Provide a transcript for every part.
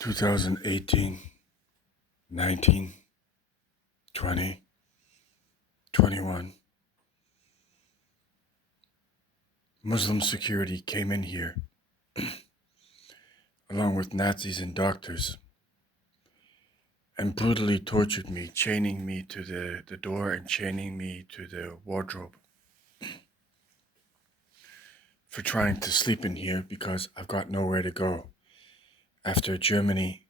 2018, 19, 20, 21. Muslim security came in here, along with Nazis and doctors, and brutally tortured me, chaining me to the door and chaining me to the wardrobe for trying to sleep in here because I've got nowhere to go. After Germany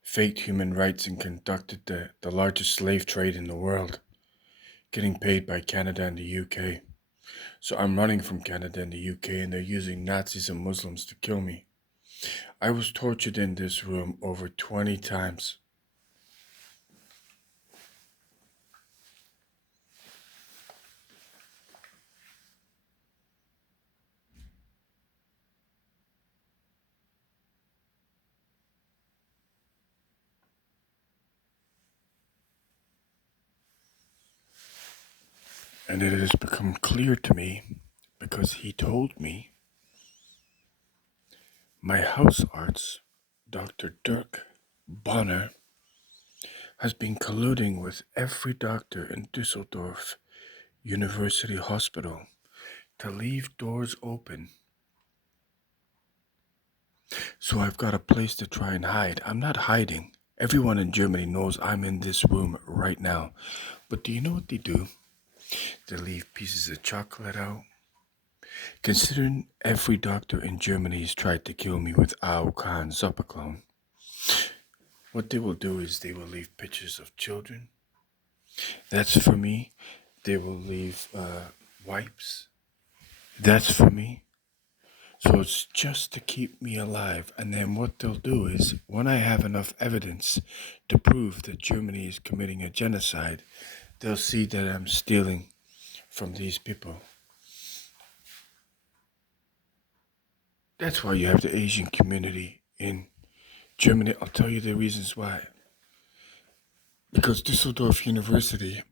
faked human rights and conducted the largest slave trade in the world, getting paid by Canada and the UK. So I'm running from Canada and the UK, and they're using Nazis and Muslims to kill me. I was tortured in this room over 20 times. And it has become clear to me, because he told me, my house arts, Dr. Dirk Brunner, has been colluding with every doctor in Dusseldorf University Hospital to leave doors open. So I've got a place to try and hide. I'm not hiding. Everyone in Germany knows I'm in this room right now. But do you know what they do? They leave pieces of chocolate out. Considering every doctor in Germany has tried to kill me with Aukan Zopaclone, what they will do is they will leave pictures of children. That's for me. They will leave wipes. That's for me. So it's just to keep me alive. And then what they'll do is, when I have enough evidence to prove that Germany is committing a genocide, they'll see that I'm stealing from these people. That's why you have the Asian community in Germany. I'll tell you the reasons why. Because Dusseldorf University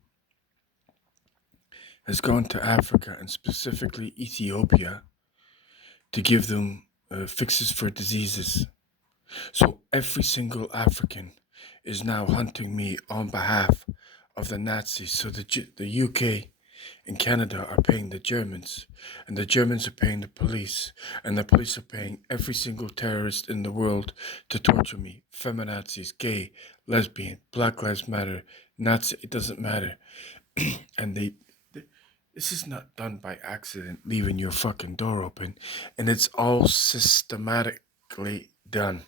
has gone to Africa, and specifically Ethiopia, to give them fixes for diseases. So every single African is now hunting me on behalf of the Nazis. So the UK and Canada are paying the Germans, and the Germans are paying the police, and the police are paying every single terrorist in the world to torture me. Feminazis, gay, lesbian, Black Lives Matter, Nazi, it doesn't matter. And this is not done by accident, leaving your fucking door open, and it's all systematically done,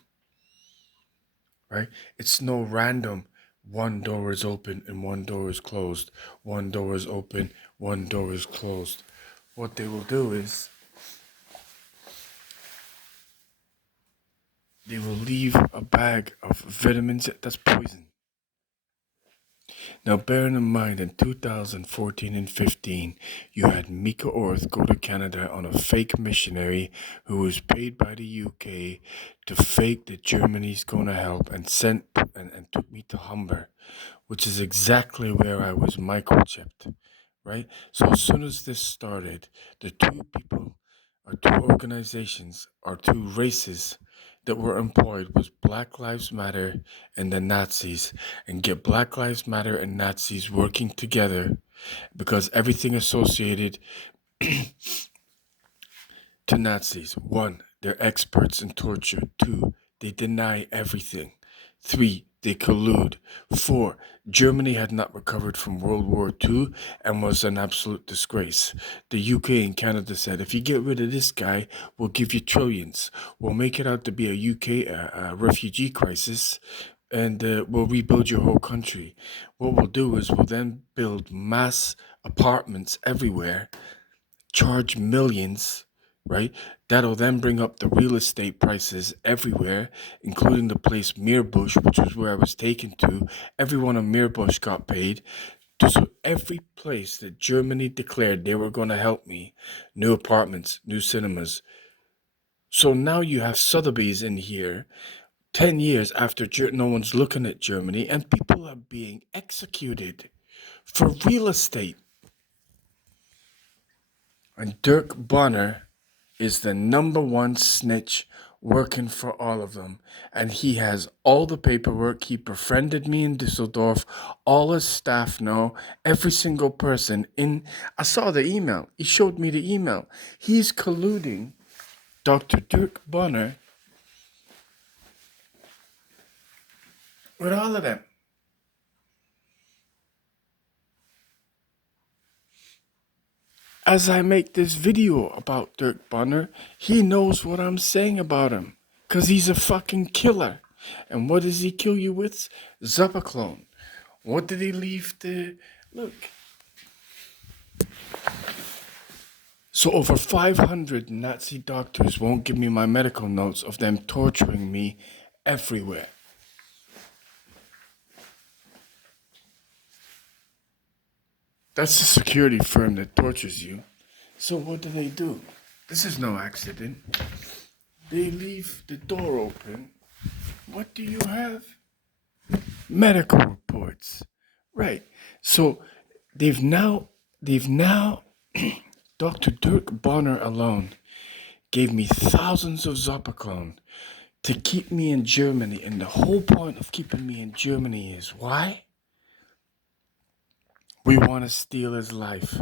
right? It's no random, one door is open and one door is closed, one door is open, one door is closed. What they will do is, they will leave a bag of vitamins that's poison. Now, bearing in mind, in 2014 and 15, you had Mika Orth go to Canada on a fake missionary who was paid by the UK to fake that Germany's going to help, and took me to Humber, which is exactly where I was microchipped, right? So as soon as this started, the two people, or two organizations, or two races that were employed was Black Lives Matter and the Nazis, and get Black Lives Matter and Nazis working together, because everything associated to Nazis: 1, they're experts in torture; 2, they deny everything; 3, they collude; 4, Germany had not recovered from World War II and was an absolute disgrace. The UK and Canada said, if you get rid of this guy, we'll give you trillions. We'll make it out to be a UK refugee crisis, and we'll rebuild your whole country. What we'll do is we'll then build mass apartments everywhere, charge millions, right? That'll then bring up the real estate prices everywhere, including the place Meerbusch, which was where I was taken to. Everyone in Meerbusch got paid. So every place that Germany declared they were going to help me, new apartments, new cinemas. So now you have Sotheby's in here, 10 years after no one's looking at Germany, and people are being executed for real estate. And Dirk Bonner is the number one snitch working for all of them. And he has all the paperwork. He befriended me in Dusseldorf. All his staff know. Every single person in. I saw the email. He showed me the email. He's colluding Dr. Dirk Brunner with all of them. As I make this video about Dirk Brunner, he knows what I'm saying about him. Because he's a fucking killer. And what does he kill you with? Zopiclone. What did he leave to... Look. So over 500 Nazi doctors won't give me my medical notes of them torturing me everywhere. That's the security firm that tortures you. So what do? This is no accident. They leave the door open. What do you have? Medical reports. Right. So they've now Dr. Dirk Bonner alone gave me thousands of Zopiclone to keep me in Germany. And the whole point of keeping me in Germany is why? We want to steal his life.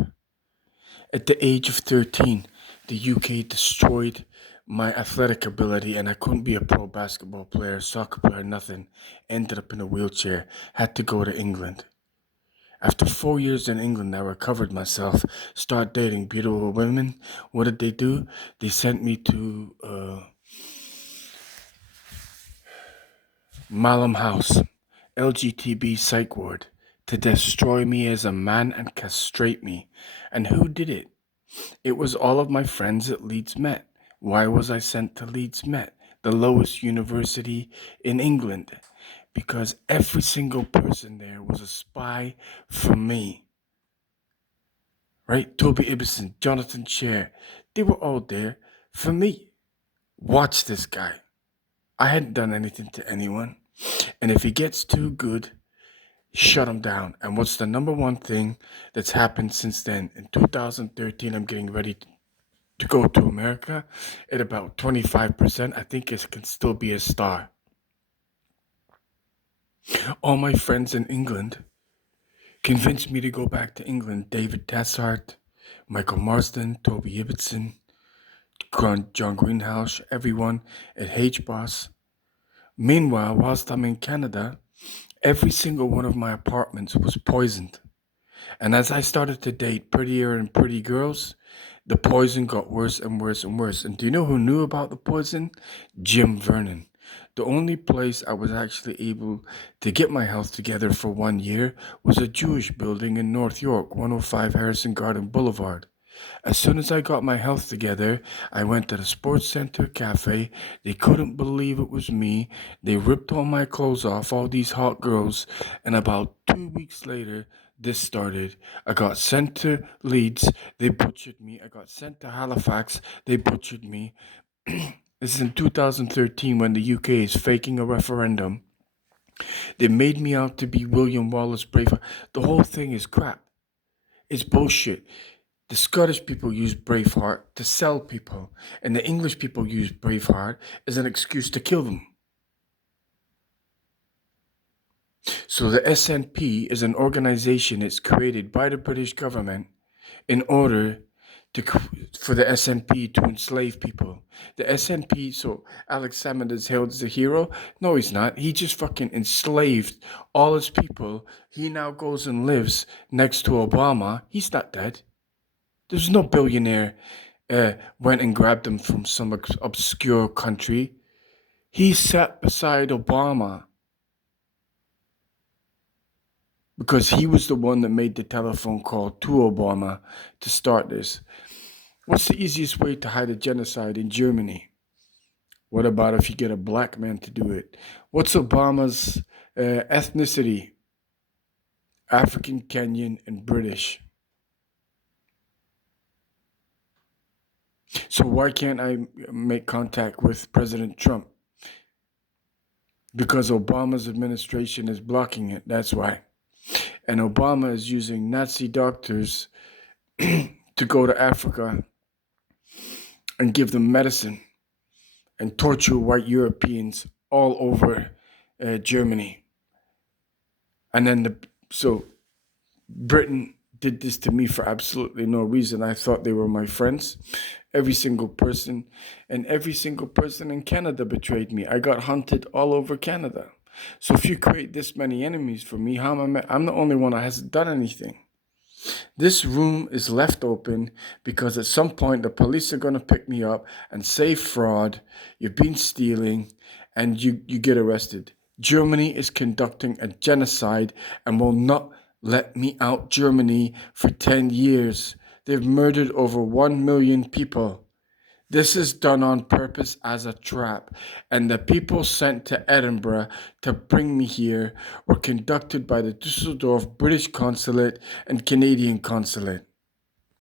At the age of 13, the UK destroyed my athletic ability and I couldn't be a pro basketball player, soccer player, nothing. Ended up in a wheelchair, had to go to England. After 4 years in England, I recovered myself, started dating beautiful women. What did they do? They sent me to Malham House, LGTB Psych Ward, to destroy me as a man and castrate me. And who did it? It was all of my friends at Leeds Met. Why was I sent to Leeds Met, the lowest university in England? Because every single person there was a spy for me. Right? Toby Ibsen, Jonathan Cher, they were all there for me. Watch this guy. I hadn't done anything to anyone. And if he gets too good, shut him down. And what's the number one thing that's happened since then? In 2013, I'm getting ready to go to America at about 25%. I think it can still be a star. All my friends in England convinced me to go back to England. David Tassart, Michael Marsden, Toby Ibbotson, John Greenhouse, everyone at HBOS. Meanwhile, whilst I'm in Canada, every single one of my apartments was poisoned. And as I started to date prettier and pretty girls, the poison got worse and worse and worse. And do you know who knew about the poison? Jim Vernon. The only place I was actually able to get my health together for 1 year was a Jewish building in North York, 105 Harrison Garden Boulevard. As soon as I got my health together, I went to the Sports Center Cafe. They couldn't believe it was me. They ripped all my clothes off, all these hot girls, and about 2 weeks later, this started. I got sent to Leeds. They butchered me. I got sent to Halifax. They butchered me. This is in 2013 when the UK is faking a referendum. They made me out to be William Wallace Braveheart. The whole thing is crap. It's bullshit. The Scottish people use Braveheart to sell people, and the English people use Braveheart as an excuse to kill them. So the SNP is an organization that's created by the British government in order for the SNP to enslave people. The SNP, so Alex Salmond is hailed as a hero. No, he's not. He just fucking enslaved all his people. He now goes and lives next to Obama. He's not dead. There's no billionaire went and grabbed him from some obscure country. He sat beside Obama because he was the one that made the telephone call to Obama to start this. What's the easiest way to hide a genocide in Germany? What about if you get a black man to do it? What's Obama's ethnicity? African, Kenyan, and British. So why can't I make contact with President Trump? Because Obama's administration is blocking it, that's why. And Obama is using Nazi doctors to go to Africa and give them medicine. and torture white Europeans all over Germany. And then so Britain did this to me for absolutely no reason. I thought they were my friends. Every single person in Canada betrayed me. I got hunted all over Canada. So if you create this many enemies for me, I'm the only one that hasn't done anything. This room is left open because at some point the police are going to pick me up and say fraud, you've been stealing, and you get arrested. Germany is conducting a genocide and will not let me out Germany for 10 years. They've murdered over 1 million people. This is done on purpose as a trap, and the people sent to Edinburgh to bring me here were conducted by the Dusseldorf British Consulate and Canadian Consulate.